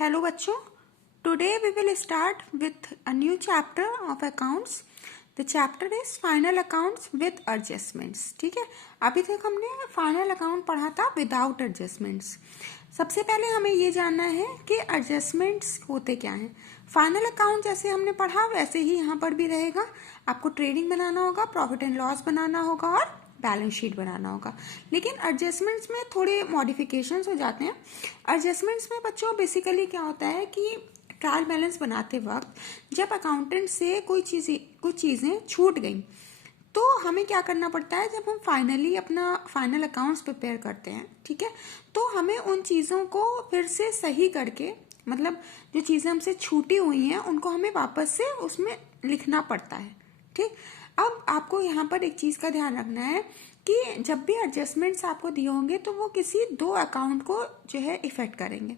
Hello बच्चों, today we will start with a new chapter of accounts. The chapter is final accounts with adjustments. ठीक है, अभी तक हमने फाइनल अकाउंट पढ़ा था विदाउट एडजस्टमेंट्स. सबसे पहले हमें ये जानना है कि एडजस्टमेंट्स होते क्या हैं. फाइनल अकाउंट जैसे हमने पढ़ा वैसे ही यहाँ पर भी रहेगा. आपको ट्रेडिंग बनाना होगा, प्रॉफिट एंड लॉस बनाना होगा और बैलेंस शीट बनाना होगा. लेकिन एडजस्टमेंट्स में थोड़े मॉडिफिकेशंस हो जाते हैं. एडजस्टमेंट्स में बच्चों बेसिकली क्या होता है कि ट्रायल बैलेंस बनाते वक्त जब अकाउंटेंट से कुछ चीज़ें छूट गई तो हमें क्या करना पड़ता है. जब हम फाइनली अपना फाइनल अकाउंट्स प्रिपेयर करते हैं, ठीक है, तो हमें उन चीज़ों को फिर से सही करके, मतलब जो चीज़ें हमसे छूटी हुई हैं उनको हमें वापस से उसमें लिखना पड़ता है. ठीक, अब आपको यहाँ पर एक चीज़ का ध्यान रखना है कि जब भी एडजस्टमेंट्स आपको दिए होंगे तो वो किसी दो अकाउंट को जो है इफेक्ट करेंगे.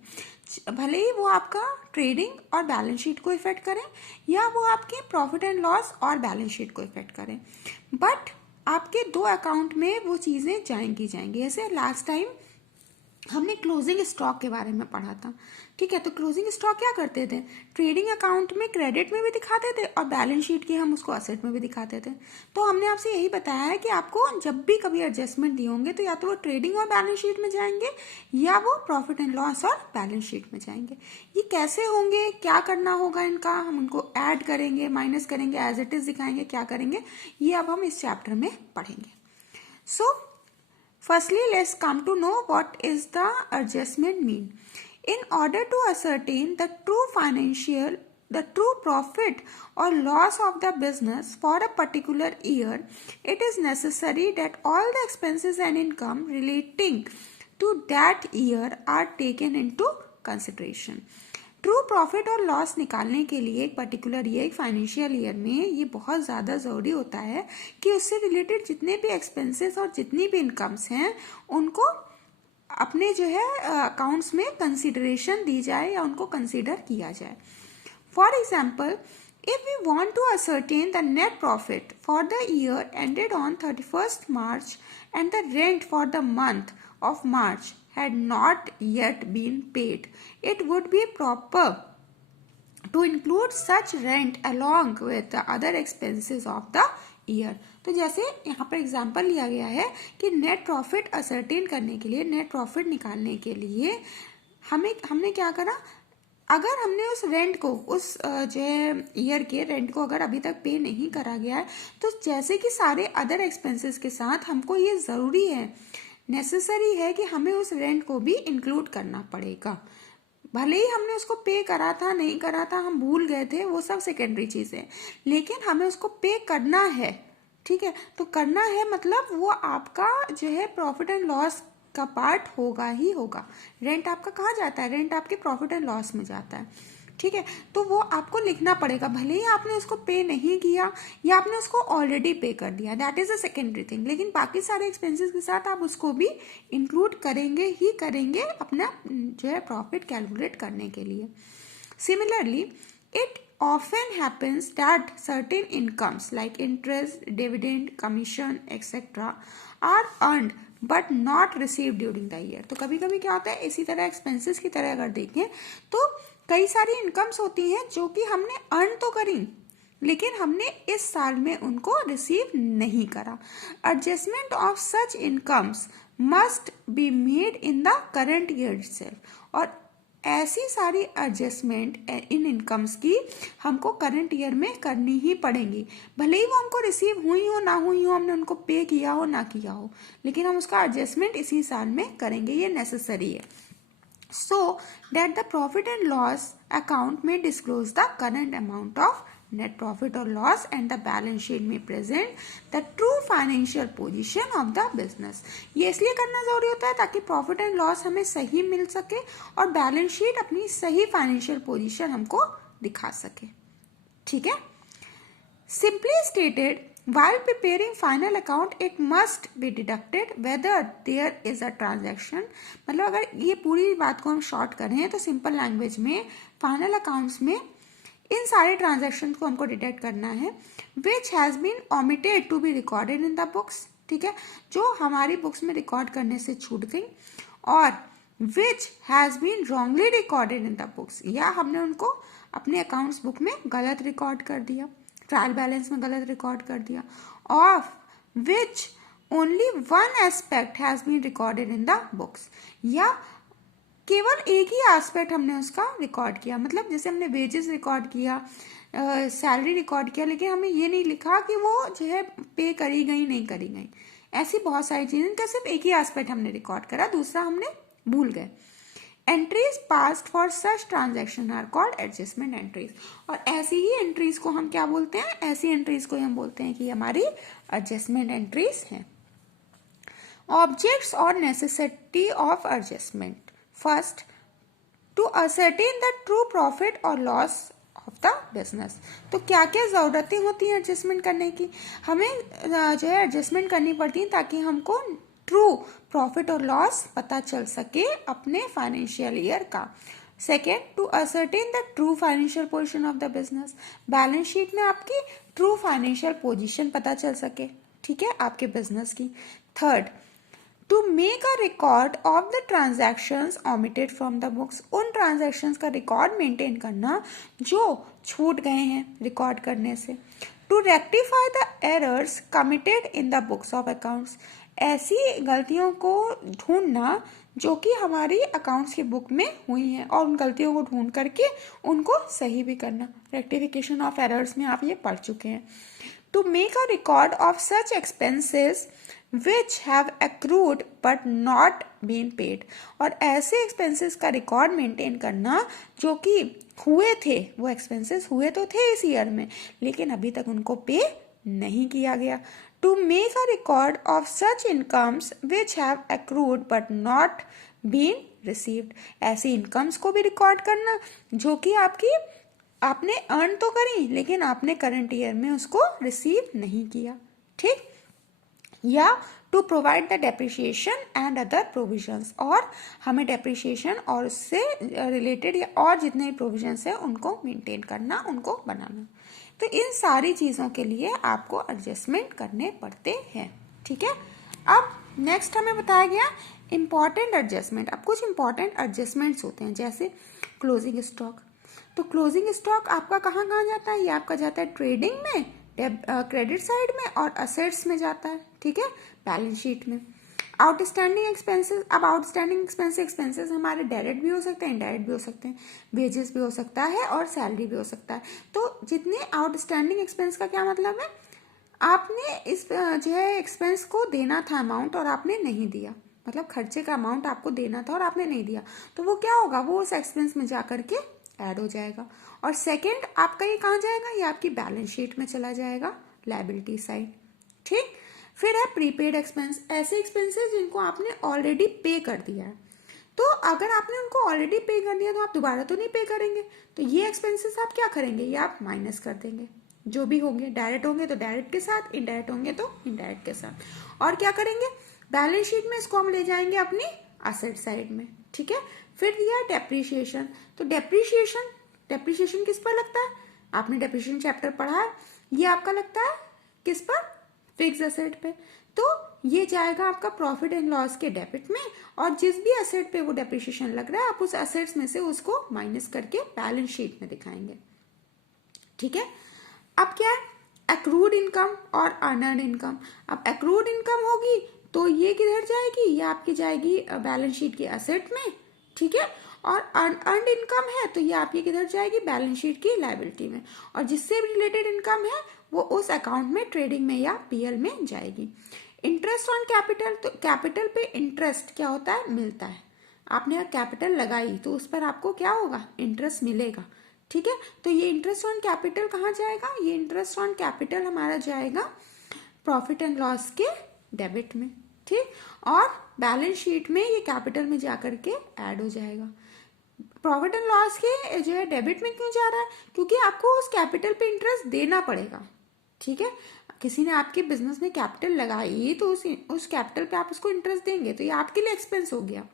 भले ही वो आपका ट्रेडिंग और बैलेंस शीट को इफेक्ट करें या वो आपके प्रॉफिट एंड लॉस और बैलेंस शीट को इफेक्ट करें, बट आपके दो अकाउंट में वो चीज़ें जाएंगी. ऐसे लास्ट टाइम हमने क्लोजिंग स्टॉक के बारे में पढ़ा था. ठीक है, तो क्लोजिंग स्टॉक क्या करते थे, ट्रेडिंग अकाउंट में क्रेडिट में भी दिखाते थे और बैलेंस शीट की हम उसको असेट में भी दिखाते थे. तो हमने आपसे यही बताया है कि आपको जब भी कभी एडजस्टमेंट दिए होंगे तो या तो वो ट्रेडिंग और बैलेंस शीट में जाएंगे या वो प्रॉफिट एंड लॉस और बैलेंस शीट में जाएंगे. ये कैसे होंगे, क्या करना होगा इनका, हम उनको ऐड करेंगे, माइनस करेंगे, एज इट इज दिखाएंगे, क्या करेंगे, ये अब हम इस चैप्टर में पढ़ेंगे. सो firstly, let's come to know what is the adjustment mean. In order to ascertain the true profit or loss of the business for a particular year, it is necessary that all the expenses and income relating to that year are taken into consideration. True profit और loss निकालने के लिए एक particular year, एक financial year में ये बहुत ज़्यादा ज़रूरी होता है कि उससे रिलेटेड जितने भी एक्सपेंसेस और जितनी भी इनकम्स हैं उनको अपने जो है अकाउंट्स में कंसिडरेशन दी जाए या उनको कंसिडर किया जाए. For example, if we want to ascertain the net profit for the year ended on 31st March and the rent for the month of March had not yet been paid, it would be proper to include such rent along with the other expenses of the year. तो जैसे यहाँ पर example लिया गया है कि net profit ascertain करने के लिए, नेट प्रॉफिट निकालने के लिए हमने क्या करा, अगर हमने उस रेंट को, उस जो है ईयर के रेंट को अगर अभी तक पे नहीं करा गया है तो जैसे कि सारे अदर एक्सपेंसेस के साथ हमको ये ज़रूरी है, नेसेसरी है कि हमें उस रेंट को भी इंक्लूड करना पड़ेगा. भले ही हमने उसको पे करा था, नहीं करा था, हम भूल गए थे, वो सब सेकेंडरी चीज़ है, लेकिन हमें उसको पे करना है. ठीक है, तो करना है मतलब वो आपका जो है प्रॉफिट एंड लॉस का पार्ट होगा ही होगा. रेंट आपका कहाँ जाता है, रेंट आपके प्रॉफिट एंड लॉस में जाता है. ठीक है, तो वो आपको लिखना पड़ेगा, भले ही आपने उसको पे नहीं किया या आपने उसको ऑलरेडी पे कर दिया, that is a secondary thing, लेकिन बाकी सारे एक्सपेंसेस के साथ आप उसको भी इंक्लूड करेंगे ही करेंगे अपना जो है प्रॉफिट कैलकुलेट करने के लिए. Similarly, it often happens that certain incomes like interest, dividend, commission, etc. are earned but not received during the year. तो कभी कभी क्या होता है, इसी तरह एक्सपेंसेस की तरह अगर देखें तो कई सारी इनकम्स होती हैं जो कि हमने अर्न तो करी लेकिन हमने इस साल में उनको रिसीव नहीं करा. Adjustment of such incomes must be made in the current year itself. और ऐसी सारी एडजस्टमेंट इन इनकम्स की हमको करंट ईयर में करनी ही पड़ेंगी, भले ही वो हमको रिसीव हुई हो ना हुई हो, हमने उनको पे किया हो ना किया हो, लेकिन हम उसका एडजस्टमेंट इसी साल में करेंगे, ये नेसेसरी है. So that the profit and loss account may disclose the current amount of net profit or loss and the balance sheet may present the true financial position of the business. ये इसलिए करना जरूरी होता है ताकि profit and loss हमें सही मिल सके और बैलेंस शीट अपनी सही फाइनेंशियल पोजीशन हमको दिखा सके. ठीक है, simply stated, while preparing final account it must be deducted whether there is a transaction. मतलब अगर ये पूरी बात को हम शॉर्ट करें तो सिंपल लैंग्वेज में फाइनल अकाउंट्स में इन सारे ट्रांजैक्शन को हमको डिटेक्ट करना है which has been omitted to be recorded in the books. ठीक है, जो हमारी बुक्स में रिकॉर्ड करने से छूट गई और which has been wrongly recorded in the books, या हमने उनको अपने अकाउंट्स बुक में गलत रिकॉर्ड कर दिया, ट्रायल बैलेंस में गलत रिकॉर्ड कर दिया, of which only one aspect has been recorded in the books, या केवल एक ही एस्पेक्ट हमने उसका रिकॉर्ड किया, मतलब जैसे हमने वेजेस रिकॉर्ड किया, सैलरी रिकॉर्ड किया, लेकिन हमें ये नहीं लिखा कि वो जो है पे करी गई नहीं करी गई। ऐसी बहुत सारी चीजें, इनका सिर्फ एक ही एस्पेक्ट हमने रिकॉर्ड करा, दूसरा हमने भूल गए। Entries passed for such transaction are called adjustment entries, और ऐसी ही एंट्रीज को हम क्या बोलते हैं, ऐसी एंट्रीज को हम बोलते हैं कि हमारी एडजस्टमेंट एंट्रीज हैं। ऑब्जेक्ट्स और necessity of adjustment, first to ascertain the true profit और लॉस ऑफ द बिजनेस। तो क्या क्या जरूरतें होती हैं एडजस्टमेंट करने की, हमें जो है एडजस्टमेंट करनी पड़ती है ताकि हमको ट्रू प्रॉफिट और लॉस पता चल सके अपने फाइनेंशियल ईयर का। Second, to ascertain the true financial position of the business, balance sheet में आपकी ट्रू फाइनेंशियल पोजीशन पता चल सके, ठीक है, आपके बिजनेस की। Third, to make a record of the transactions omitted from the books, उन ट्रांजैक्शंस का रिकॉर्ड मेंटेन करना जो छूट गए हैं रिकॉर्ड करने से। To rectify the errors committed in the books of accounts, ऐसी गलतियों को ढूंढना जो कि हमारी अकाउंट्स की बुक में हुई हैं, और उन गलतियों को ढूंढ करके उनको सही भी करना। रेक्टिफिकेशन ऑफ एरर्स में आप ये पढ़ चुके हैं। To make a record of such expenses which have accrued but not been paid, और ऐसे एक्सपेंसेस का रिकॉर्ड मेंटेन करना जो कि हुए थे, वो एक्सपेंसेस हुए तो थे इस ईयर में लेकिन अभी तक उनको पे नहीं किया गया। To make a record of such incomes which have accrued but not been received, ऐसी इनकम्स को भी रिकॉर्ड करना जो कि आपने अर्न तो करी लेकिन आपने करंट ईयर में उसको रिसीव नहीं किया, ठीक। या to provide the depreciation and other provisions, और हमें डेप्रिसिएशन और उससे रिलेटेड या और जितने प्रोविजंस है उनको मेंटेन करना, उनको बनाना। तो इन सारी चीज़ों के लिए आपको एडजस्टमेंट करने पड़ते हैं, ठीक है। अब नेक्स्ट हमें बताया गया इंपॉर्टेंट एडजस्टमेंट। अब कुछ इंपॉर्टेंट एडजस्टमेंट्स होते हैं जैसे क्लोजिंग स्टॉक। तो क्लोजिंग स्टॉक आपका कहाँ कहाँ जाता है, ये आपका जाता है ट्रेडिंग में, क्रेडिट साइड में, और असेट्स में जाता है, ठीक है, बैलेंस शीट में। आउटस्टैंडिंग एक्सपेंसेस, अब आउटस्टैंडिंग एक्सपेंसेस हमारे डायरेक्ट भी हो सकते हैं, इनडायरेक्ट भी हो सकते हैं, वेजेस भी हो सकता है और सैलरी भी हो सकता है। तो जितने आउटस्टैंडिंग एक्सपेंस का क्या मतलब है, आपने इस जो है एक्सपेंस को देना था अमाउंट और आपने नहीं दिया, मतलब खर्चे का अमाउंट आपको देना था और आपने नहीं दिया, तो वो क्या होगा, वो उस एक्सपेंस में जा करके ऐड हो जाएगा। और सेकंड आपका ये कहाँ जाएगा, ये आपकी बैलेंस शीट में चला जाएगा, लायबिलिटी साइड, ठीक। फिर है प्रीपेड एक्सपेंस, ऐसे एक्सपेंसेस जिनको आपने ऑलरेडी पे कर दिया है। तो अगर आपने उनको ऑलरेडी पे कर दिया तो आप दोबारा तो नहीं पे करेंगे, तो ये एक्सपेंसेस आप क्या करेंगे, ये आप माइनस कर देंगे, जो भी होंगे, डायरेक्ट होंगे तो डायरेक्ट के साथ, इनडायरेक्ट होंगे तो इनडायरेक्ट के साथ। और क्या करेंगे, बैलेंस शीट में इसको हम ले जाएंगे अपनी असेट साइड में, ठीक है। फिर दिया डेप्रीशिएशन, तो डेप्रीशिएशन किस पर लगता है, आपने डेप्रीशिएशन चैप्टर पढ़ा है, ये आपका लगता है किस पर, फिक्स एसेट पे। तो ये जाएगा आपका प्रॉफिट एंड लॉस के डेबिट में, और जिस भी एसेट पे वो डेप्रीशिएशन लग रहा है आप उस एसेट्स में से उसको माइनस करके बैलेंस शीट में दिखाएंगे, ठीक है। अब क्या है, एक्रूड इनकम और अर्नड इनकम। अब एक्रूड इनकम होगी तो ये किधर जाएगी, ये आपकी जाएगी बैलेंस शीट के एसेट में, ठीक है। और अर्नड इनकम है तो ये आपकी किधर जाएगी, बैलेंस शीट की लायबिलिटी में। और जिससे भी रिलेटेड इनकम है वो उस अकाउंट में, ट्रेडिंग में या पीएल में जाएगी। इंटरेस्ट ऑन कैपिटल, तो कैपिटल पे इंटरेस्ट क्या होता है, मिलता है। आपने अगर कैपिटल लगाई तो उस पर आपको क्या होगा, इंटरेस्ट मिलेगा, ठीक है। तो ये इंटरेस्ट ऑन कैपिटल कहाँ जाएगा, ये इंटरेस्ट ऑन कैपिटल हमारा जाएगा प्रॉफिट एंड लॉस के डेबिट में, ठीक। और बैलेंस शीट में ये कैपिटल में जाकर के ऐड हो जाएगा। प्रॉफिट एंड लॉस के जो है डेबिट में क्यों जा रहा है, क्योंकि आपको उस कैपिटल पे इंटरेस्ट देना पड़ेगा, ठीक है। किसी ने आपके बिजनेस में कैपिटल लगाई तो उस कैपिटल पे आप उसको इंटरेस्ट देंगे, तो ये आपके लिए एक्सपेंस हो गया,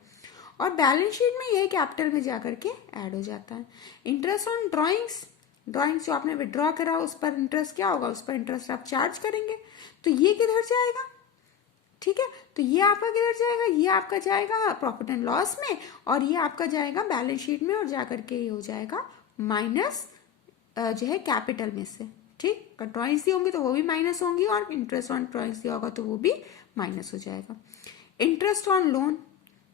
और बैलेंस शीट में यही कैपिटल में जाकर के ऐड हो जाता है। इंटरेस्ट ऑन ड्राइंग्स जो आपने विड्रॉ करा उस पर इंटरेस्ट क्या होगा, उस पर इंटरेस्ट आप चार्ज करेंगे, तो ये किधर जाएगा, ठीक है, तो ये आपका किधर जाएगा, ये आपका जाएगा प्रॉफिट एंड लॉस में, और ये आपका जाएगा बैलेंस शीट में, और जाकर के ये हो जाएगा माइनस जो है कैपिटल में से। ठीक, ड्रॉइंग्स दी होंगी तो वो भी माइनस होंगी, और इंटरेस्ट ऑन ड्रॉइंग्स दिया होगा तो वो भी माइनस हो जाएगा। इंटरेस्ट ऑन लोन,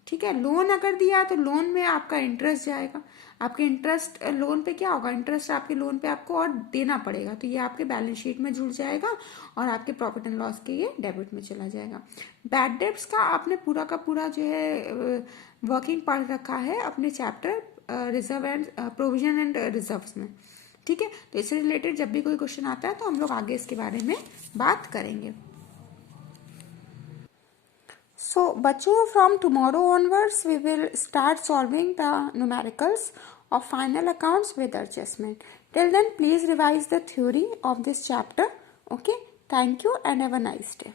ठीक है, लोन अगर दिया है तो लोन में आपका इंटरेस्ट जाएगा, आपके इंटरेस्ट लोन पे क्या होगा, इंटरेस्ट आपके लोन पे आपको और देना पड़ेगा, तो ये आपके बैलेंस शीट में जुड़ जाएगा और आपके प्रॉफिट एंड लॉस के ये डेबिट में चला जाएगा। बैड डेब्ट्स का आपने पूरा का पूरा जो है वर्किंग पढ़ रखा है अपने chapter reserve and provision and reserves में। ठीक है, तो इससे रिलेटेड जब भी कोई क्वेश्चन आता है तो हम लोग आगे इसके बारे में बात करेंगे। So, बच्चों, from tomorrow onwards we will start solving the numericals of final accounts with adjustment. Till then, please revise the theory of this chapter. Okay, thank you and have a nice day.